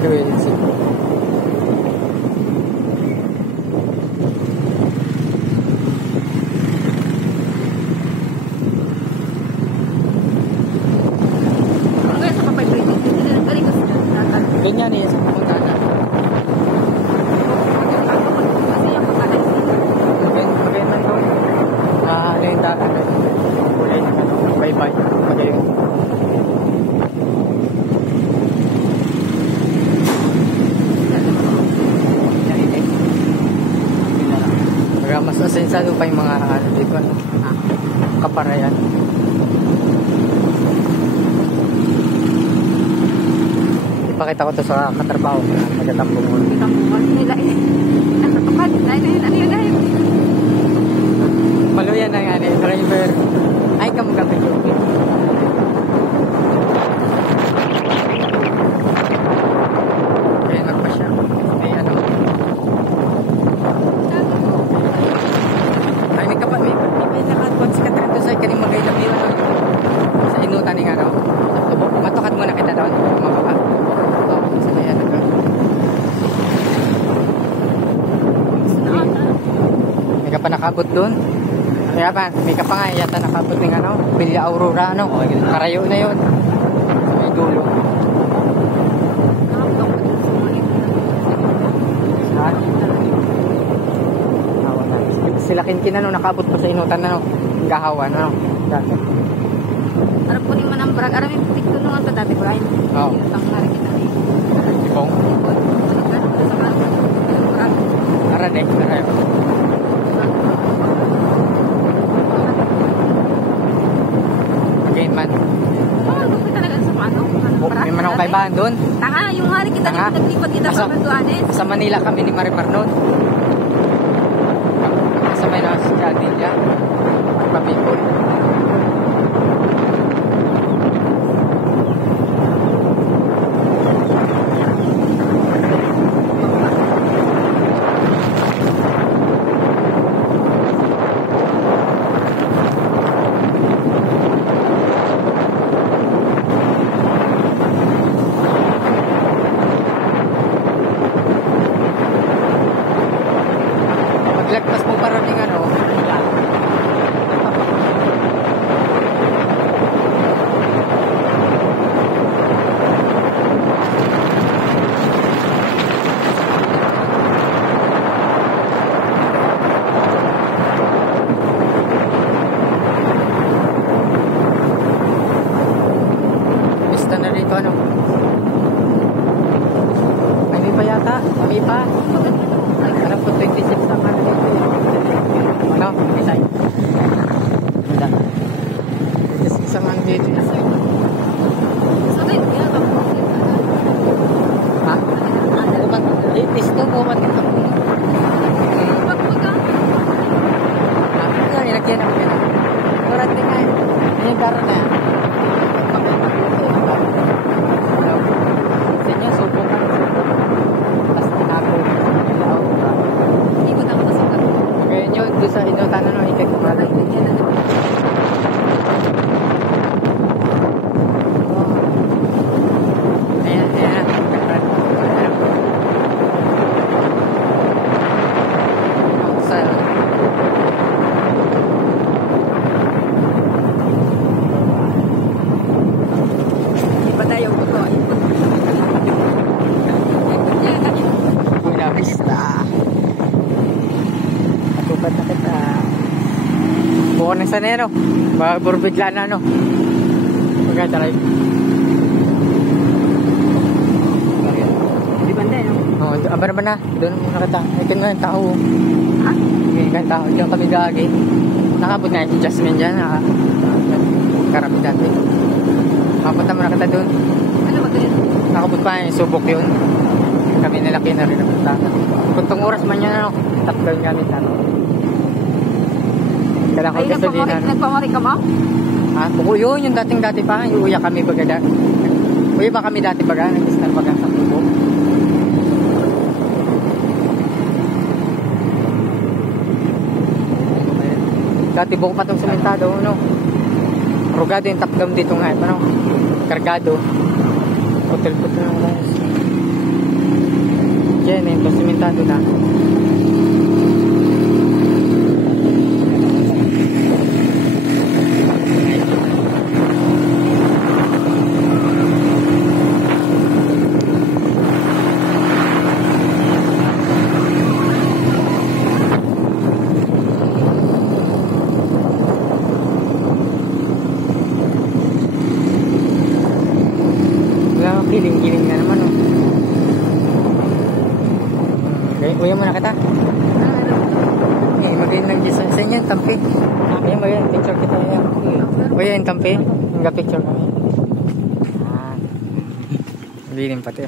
QLC. Ganyan eh, sa pupunta na. Magandang doon. Ano yung daan na kulay ng ano, bye-bye. Magayon. Mas asensado pa yung mga ano dito, ano, kaparayan. Ipakita ko to sa katrabaho na magatampong mo. Katampungan nila eh. Nakakapad. Ano yun? Maluyan na nga eh. Driver. Ay, kamagapit yung kaya nagpa siya. May ano. Ay, may nakatwag si Katrin doon sa kaning magay na yun. Sa inutan ni nga no. Matukat muna kita doon. Mababa. May ka pa nakabot doon. Kaya pa, may ka pa nga yata nakabot ng ano, Villa Aurora, ano. Karayo na yun. May dulo. Sila kinkin ano, nakabot pa sa inutan ano, gahawan ano. Dati. Arap po naman ang brag. Arap yung tiktunungan to dati, Brian. Oo. Itang nga rin kita. Ipong? Arad eh, arad. Again man. Oo, doon talaga sa paano. May manong kaibahan doon. Tanga, yung nga rin kita naglipat kita sa Manduanes. Sa Manila kami ni Marimar noon. Sa may na si Adilya. Pabikol. Maglagpas mo para ning ano. Pista na rito ano. Ay, may pa yata. May pa. Alam ko 26 ang ano dito. Ano? Design. Wala. 26 ang ano dito. Ha? Latest to. Bumat ito. Nilagyan ako yan. Murad din nga eh. May garo na yan. Sa inyo, subok ka. Tapos tinako. Hindi ko naman nasukat. Kaya nyo, doon sa inutan ano, ikay kumalan. Ayan, ayan. Hindi pa tayo ko to. Buena Vista. Katupad na kita. Buwan ng sanero. Burbigla na ano. Magkataray. Di ba no? Oo, aba na. Doon muna kita. Ito nga yung tao. Ha? Ito yung tao. Diyan kami gagi. Nakabot na yung Jasmine dyan. Karami dati. Nakapunta muna kita doon. Ano ba ito yun? Nakabot pa yung subok yun. Kami nilaki na rin ang punta. Kuntong oras man yan, ano, tatlo yung gamit, ano. Kailangan ko gasolina. Ay, nagpamari ka ba? Ha? Buko yun, yung dating-dati pa. Iuya kami baga. Uya ba kami dati baga? Nag-istan baga sa tubo. Dati buko pa itong sementado, ano. Rugado yung tapgam dito nga, ano. Kargado. Hotel-hotel ng guys. Yan, yung pasimentado na. Wala, kiling-kiling na naman, oh. Okay, uya muna kita. Eh, magaling lang dyan sa inyo, tampi. Ayan, magaling, picture kita yan. Uya yung tampi, yung picture kami. Ah, lilim pati.